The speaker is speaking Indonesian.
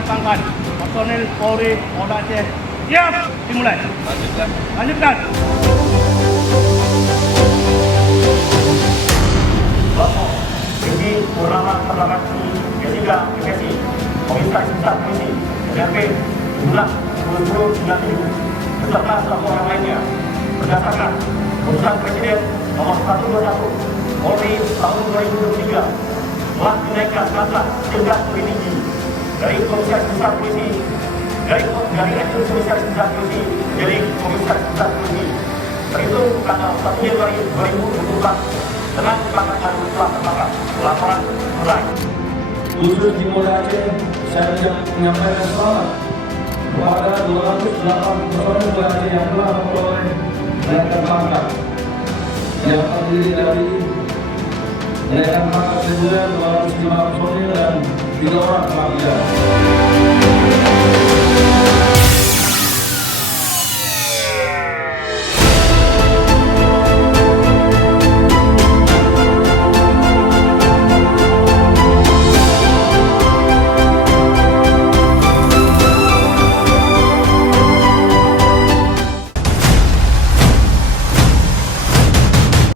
penaikan pangkat personil Polri Polda Aceh. Siap, dimulai. Lanjutkan. Kelompok Tinggi Purnama Perlahan Ketiga PKC Komisaris Besar Polisi RP jumlah 2097 beserta 1 orang lainnya berdasarkan Keputusan Presiden Nomor 121 Polri tahun 2023 telah dinaikkan pangkat tingkat lebih tinggi dari Komisaris Besar Polisi dari Ekselon Komisaris Besar Polisi jadi Komisaris Besar Polisi terhitung tanggal 1 Januari 2024 dengan pangkat baru telah tertangkap. Laporan mulai. Khusus di Polda Aceh, saya menyampaikan selamat kepada 208 personil Polda Aceh yang telah memperoleh kenaikan pangkat yang terdiri dari kenaikan pangkat reguler 205 personil dan 3 orang pangkat.